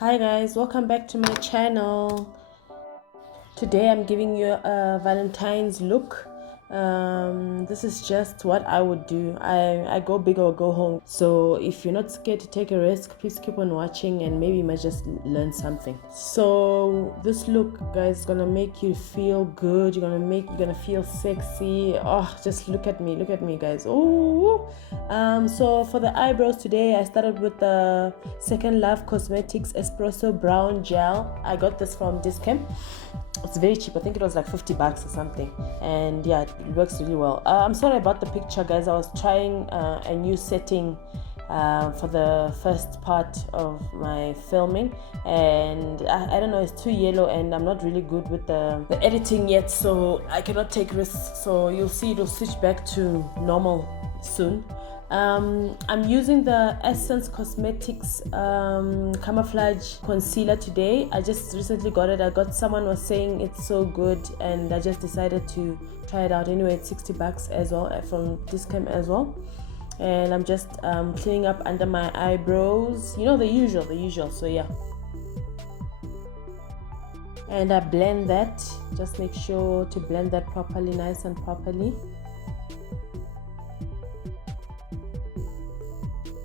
Hi guys, welcome back to my channel. Today I'm giving you a Valentine's look. This is just what I would do. I go big or go home. So if you're not scared to take a risk, please keep on watching and maybe you might just learn something. So this look, guys, is gonna make you feel good. You're gonna feel sexy. Oh, just look at me, guys. Oh. So for the eyebrows today, I started with the second Love Cosmetics Espresso Brown Gel. I got this from Discount. It's very cheap. I think it was like $50 or something, and yeah, it works really well. I'm sorry about the picture, guys. I was trying a new setting for the first part of my filming, and I don't know, it's too yellow and I'm not really good with the editing yet, so I cannot take risks. So you'll see it'll switch back to normal soon. I'm using the NYX Cosmetics Camouflage Concealer today. I just recently got it. Someone was saying it's so good and I just decided to try it out. Anyway, it's $60 as well from Discount as well. And I'm just cleaning up under my eyebrows. You know, the usual. So yeah. And I blend that. Just make sure to blend that properly, nice and properly.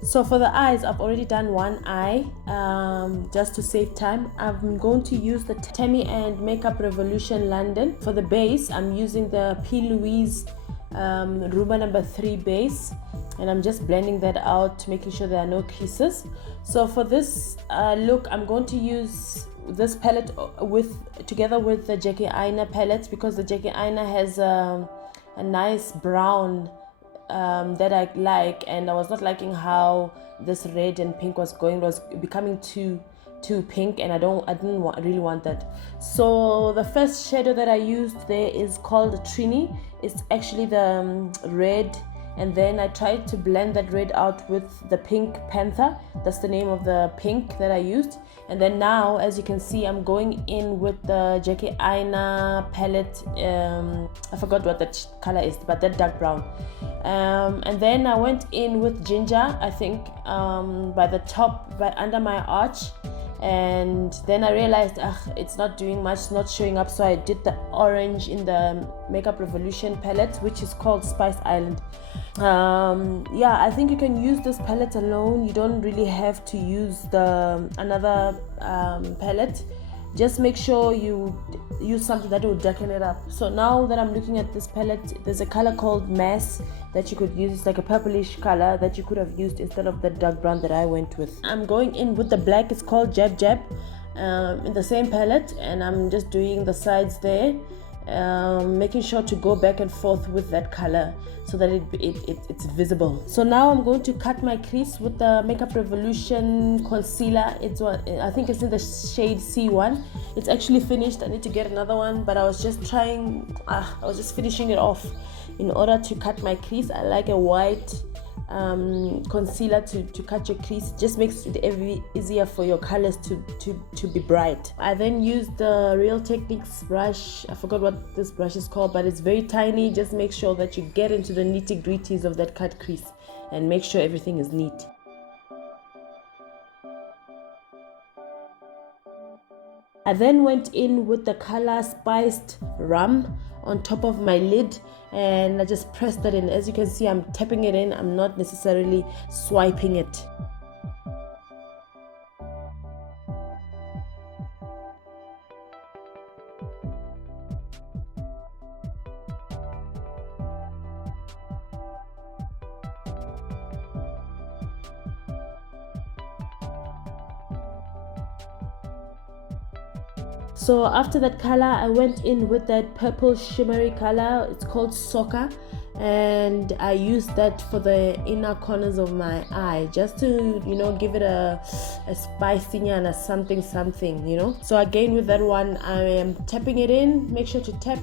So for the eyes, I've already done one eye, just to save time. I'm going to use the Tammi and Makeuprevolution London. For the base, I'm using the Plouise Rumor number 3 base, and I'm just blending that out, making sure there are no creases. So for this look, I'm going to use this palette together with the Aina palette, because the Aina has a nice brown that I like, and I was not liking how this red and pink was going. It was becoming too pink, and I didn't really want that. So the first shadow that I used there is called Trini. It's actually the red, and then I tried to blend that red out with the pink Panther. That's the name of the pink that I used. And then now, as you can see, I'm going in with the Aina palette. I forgot what that color is, but that dark brown. And then I went in with ginger, I think, by the top, under my arch. And then I realized it's not doing much, it's not showing up, so I did the orange in the Makeuprevolution palette, which is called Spice Island. Yeah, I think you can use this palette alone. You don't really have to use the another palette. Just make sure you use something that will darken it up. So now that I'm looking at this palette, there's a color called Mass that you could use. It's like a purplish color that you could have used instead of the dark brown that I went with. I'm going in with the black. It's called Jab Jab, in the same palette, and I'm just doing the sides there, making sure to go back and forth with that color so that it's visible. So now I'm going to cut my crease with the Makeuprevolution concealer. I think it's in the shade C1. It's actually finished. I need to get another one, but I was just finishing it off in order to cut my crease. I like a white concealer to cut your crease. Just makes it easier for your colors to be bright. I then used the Real Techniques brush. I forgot what this brush is called, but it's very tiny. Just make sure that you get into the nitty-gritties of that cut crease and make sure everything is neat. I then went in with the color Spiced Rum on top of my lid, and I just pressed that in. As you can see, I'm tapping it in. I'm not necessarily swiping it. So after that color, I went in with that purple shimmery color. It's called Soca, and I used that for the inner corners of my eye, just to, you know, give it a spicy and a something, you know. So again, with that one, I am tapping it in. Make sure to tap.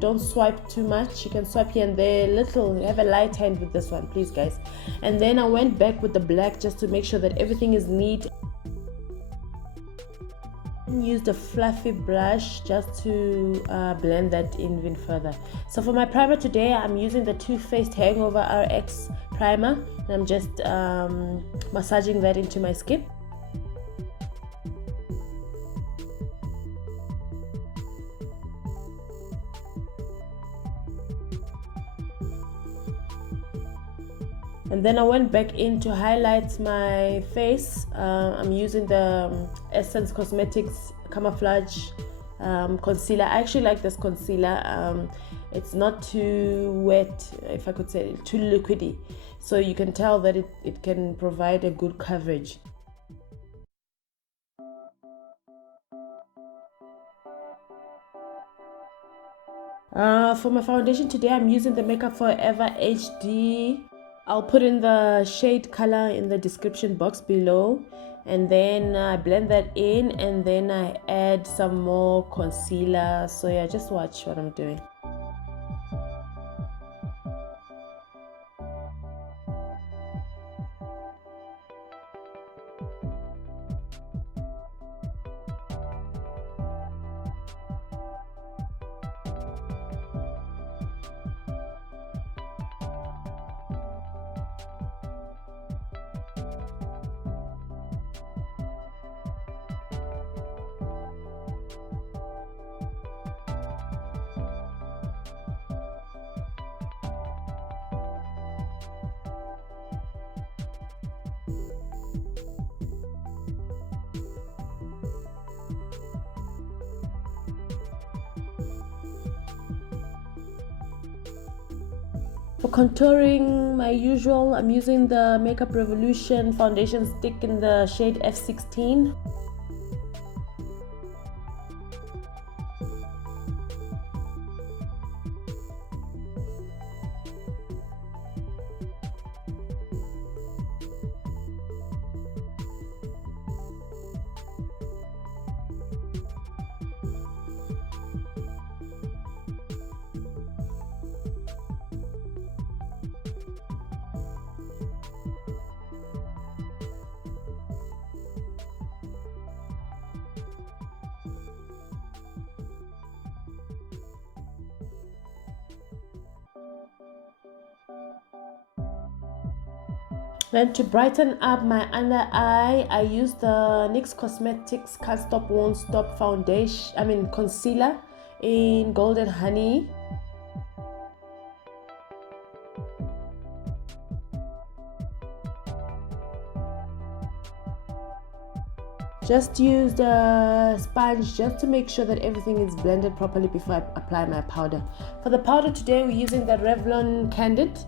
Don't swipe too much. You can swipe here and there little. Have a light hand with this one, please, guys. And then I went back with the black just to make sure that everything is neat. Used a fluffy brush just to blend that in even further. So for my primer today, I'm using the Faced Hangoverx primer, and I'm just massaging that into my skin. And then I went back in to highlight my face. I'm using the NYX Cosmetics Camouflage concealer. I actually like this concealer. It's not too wet, if I could say, too liquidy. So you can tell that it can provide a good coverage. For my foundation today, I'm using the Makeup Forever HD. I'll put in the shade color in the description box below, and then I blend that in, and then I add some more concealer. So yeah, just watch what I'm doing. For contouring, my usual, I'm using the Makeuprevolution foundation stick in the shade F16. Then to brighten up my under eye, I use the NYX Cosmetics Can't Stop Won't Stop concealer in Golden Honey. Just use the sponge just to make sure that everything is blended properly before I apply my powder. For the powder today, we're using the Revlon Candid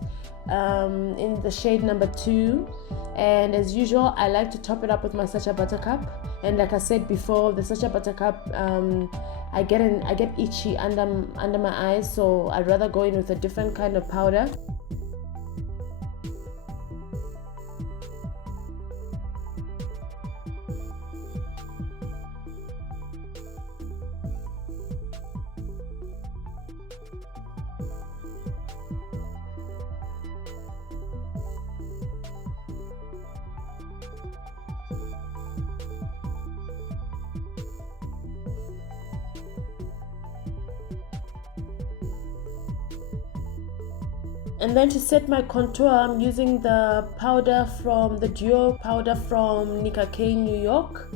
in the shade number 2, and as usual, I like to top it up with my Sacha Buttercup. And like I said before, the Sacha Buttercup, I get itchy under my eyes, so I'd rather go in with a different kind of powder. And then to set my contour, I'm using the powder from the duo powder from NickaK New York.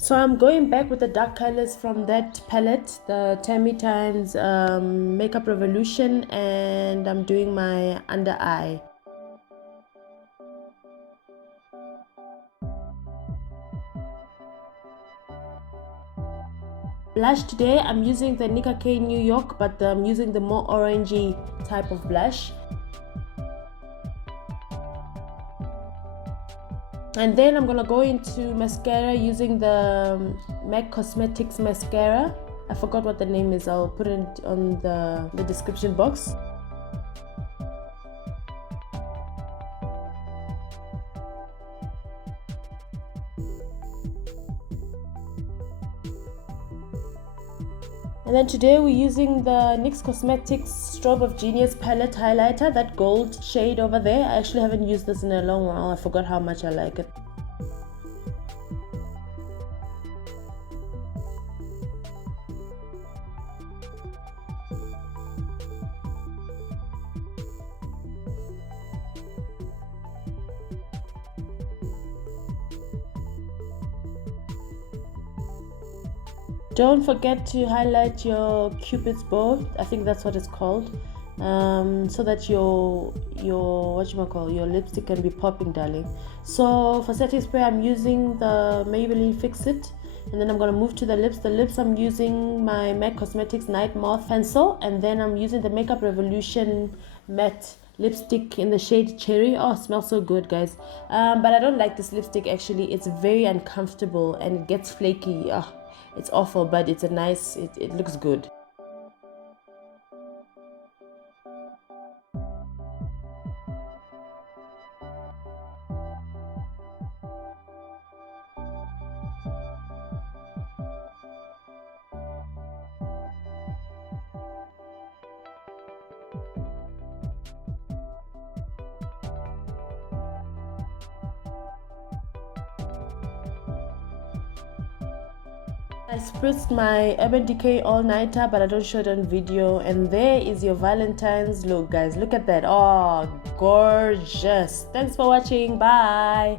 So I'm going back with the dark colors from that palette, the Tammi times Makeuprevolution, and I'm doing my under eye. Blush today, I'm using the NickaK New York, but I'm using the more orangey type of blush. And then I'm gonna go into mascara using the NYX Cosmetics mascara. I forgot what the name is. I'll put it on the description box. And then today we're using the NYX Cosmetics Strobe of Genius palette highlighter, that gold shade over there. I actually haven't used this in a long while. I forgot how much I like it. Don't forget to highlight your Cupid's bow. I think that's what it's called. So that your your lipstick can be popping, darling. So for setting spray, I'm using the Maybelline Fix It, and then I'm gonna move to the lips. The lips, I'm using my MAC Cosmetics Nightmoth pencil, and then I'm using the Makeuprevolution matte lipstick in the shade Cherry. Oh, it smells so good, guys. But I don't like this lipstick actually. It's very uncomfortable and it gets flaky. Oh, it's awful, but it's a nice, it looks good. I spritzed my Urban Decay all-nighter, but I don't show it on video. And there is your Valentine's look, guys. Look at that. Oh, gorgeous. Thanks for watching. Bye.